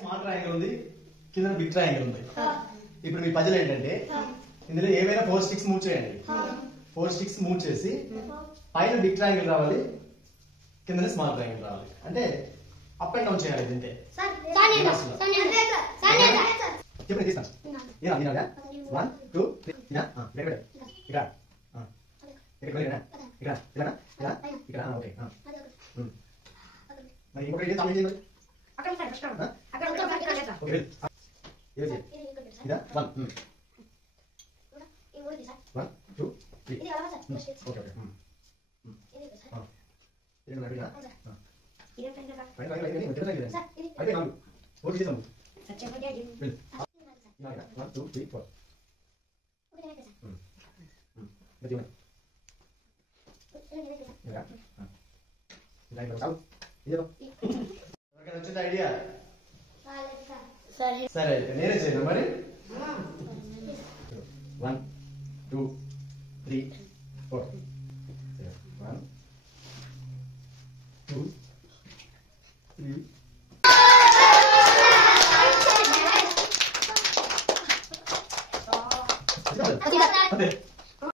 Small triangle ఉంది, కింద big triangle ఉంది. ఇప్పుడు మీ పజిల్ ఏంటంటే ఇందులో ఏమైనా 4 స్టిక్స్ మూవ్ చేయండి. 4 స్టిక్స్ మూవ్ చేసి పైన బిగ్ ట్రయాంగిల్ రావాలి, కింద స్మాల్ ట్రయాంగిల్ రావాలి. అంటే అప్ అండ్ డౌన్ చేయాలి. ఇంతే. చెప్పండి తీస్తాను. 1 2 3 ఇక్కడ ఓకే. మరి ఇంకొకటి ఏం చేయాలి? ఓకే ఇదా 1 1 2 3 ఓకే ఓకే. వచ్చింది ఐడియా? సరే నేనే చేయను మరి. 1 2 3 4 1 2 3 అంతే.